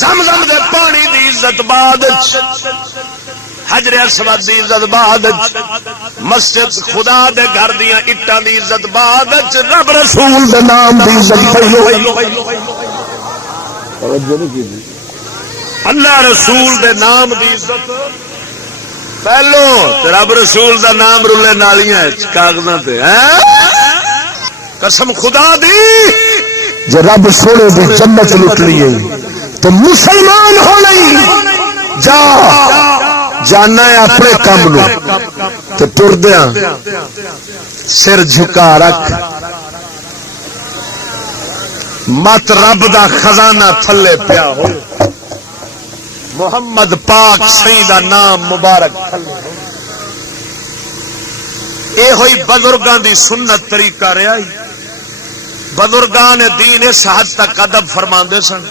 زمزم دے پانی دی عزت بعد، حجر اسود دی عزت بعد، مسجد خدا دے گھر دیاں اٹاں دی عزت بعد، رب رسول دے نام دی عزت پہلو، اللہ رسول دے نام دی عزت پہلو، رب رسول دا نام رلے نالیاں کاغذاں تے، قسم خدا دی جو رب سونے دی جنت لٹ لیے تو مسلمان ہو نہیں جا جانا ہے اپنے کام نو تو ٹردیاں سر جھکا رکھ، مت رب دا خزانہ تھلے پیا ہو، محمد پاک سید دا نام مبارک تھلے ہو، اے ہوئی بزرگاں دی سنت طریقہ رہا ہی، بزرگان دین اس حد تک ادب فرماندے سن،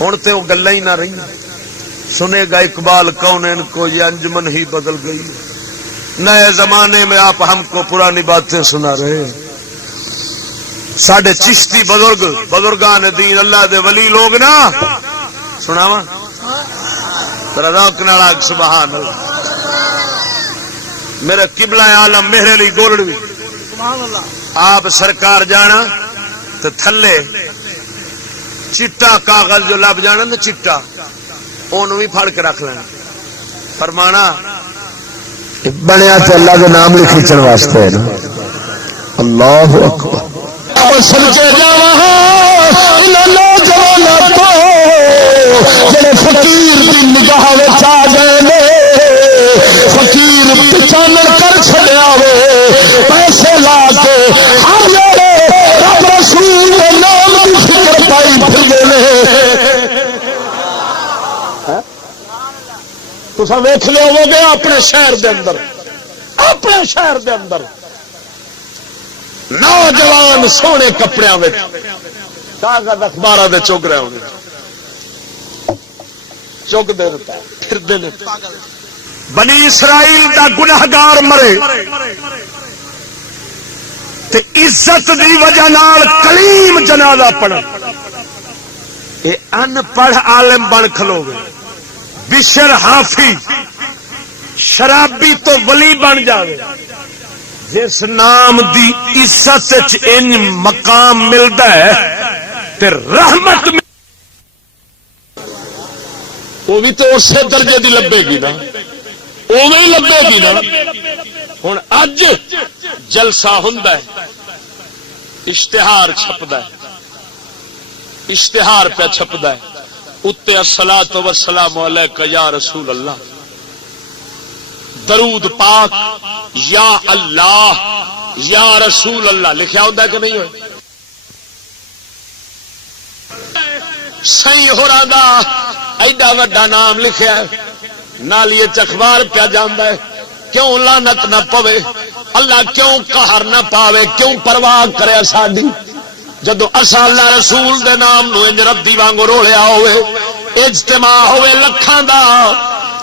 ہن تے وہ گلاں ہی نہ رہی، سنے گا اقبال کونین کو یہ انجمن ہی بدل گئی، نئے زمانے میں آپ ہم کو پرانی باتیں سنا رہے ہیں، ساڈے چشتی بزرگ بزرگان دین اللہ دے ولی لوگ نا سناواں ذرا روک نال سبحان اللہ، میرا قبلہ عالم میرے لیے گولڑوی سبحان اللہ، آپ سرکار جانا تو تھلے چٹا کاغذ جو لب جانا نا چٹا اونوں بھی پھڑ کے رکھ لینا، فرمانا بنیا تو اللہ کے نام لکھی چن واسطے ہے نا، اللہ اکبر سمجھے نوجوان تو جڑے فقیر دی نگاہ وچ آ گئے، فقیر پچھان کر چھڑیا وے پیسے لا کے ہر ویلے رب رسول دے نام دی فکر پائی پھردے نے، تساں ویکھ لے ہو گے اپنے شہر دے اندر، اپنے شہر دے اندر نوجوان سونے کپڑیاں وچ کاغذ اخباراں دے چگ رہے ہونے، چگ دے پھردے نے، بنی اسرائیل دا گناہگار مرے تے عزت دی وجہ نال کلیم جنازہ پڑھن، اے ان پڑھ عالم بن کھلوے، بشر حافی شرابی تو ولی بن جاوے، جس نام دی عزت وچ ان مقام ملدا ہے تے رحمت وہ بھی تو اسی درجے دی لبے گی نا، اوویں لبے گی نا، ہن اج جلسہ ہوندا ہے، اشتہار چھپدا ہے، اشتہار پہ چھپدا ہے، اتے الصلاۃ والسلام علیک یا رسول اللہ، درود پاک یا اللہ یا رسول اللہ لکھیا ہوندا ہے کہ نہیں ہوئے، صحیح ہوراں دا ایڈا وڈا نام لکھیا ہے، نالیے اخبار پہ جانا ہے، کیوں لعنت نہ پوے، اللہ کیوں قہر نہ پاوے، کیوں پرواہ کرے ساڈی، جدو اساں اللہ رسول دے نام نو انج ردی وانگو رولیا ہوئے، اجتماع ہوئے لکھاں دا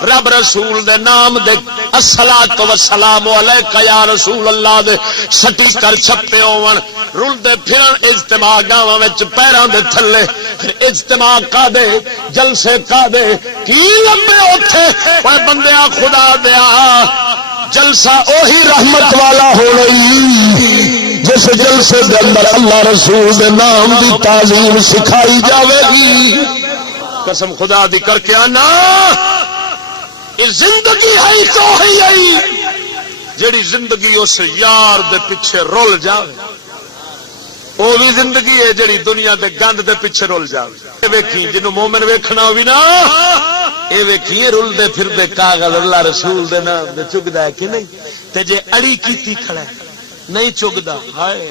رب رسول دے نام دے الصلاۃ والسلام علیک یا رسول اللہ دے سٹی کر چھپتے ہون، رلدے پھرن اجتماع گاواں وچ پیراں دے تھلے، پھر اجتماع کا دے جلسے کا دے کی لمبے اوتھے، اوے بندیا خدا دیا جلسہ اوہی رحمت والا ہو رہی جس جلسے دے اندر اللہ رسول دے نام دی تعظیم سکھائی جاوے گی، قسم خدا دی کر کے آنا یہ زندگی ہے تو ہی جیڑی زندگی اس یار دے پیچھے رول جاوے، وہ بھی زندگی ہے جیڑی دنیا دے گند دے پیچھے رول جاوے، ویکھی جنوں مومن ویکھنا ہوئی نا اے ویکھی رل دے پھر دے کاغذ اللہ رسول دے نام دے چگدا ہے کہ نہیں، تے جے اڑی کیتی کھڑا ہے نہیں چگدا، ہائے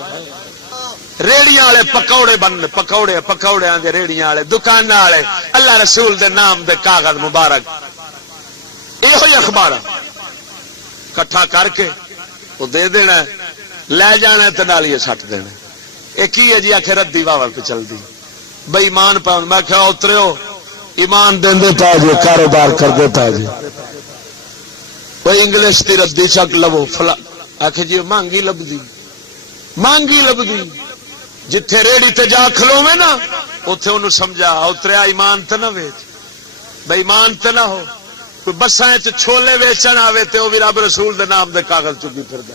ریڑیاں والے پکوڑے بن پکوڑیاں دے ریڑیاں والے دکاناں والے اللہ رسول دے نام دے کاغذ مبارک یہ اخبار کٹھا کر کے وہ دے دینا، لے جانا تے نالیے سٹ دینا، یہ کی ہے جی آخر ردی واہ پہ چلتی بے ایمان پاؤ، میں کیا اترو ایمان دے پا جی کاروبار کرتے پا جی، کوئی انگلش کی ردی چک لو فلا آخ جی مہنگی لبدی، مہنگی لبدی، جتھے ریڑی تے جا کھلوے نا اتے انہوں سمجھا اتریا ایمان تے نہ ویچ بے ایمان تے نہ ہو کوئی بساں چھولے ویچن آوے تے وہ بھی رب رسول دے نام دے کاغذ چکی پھردا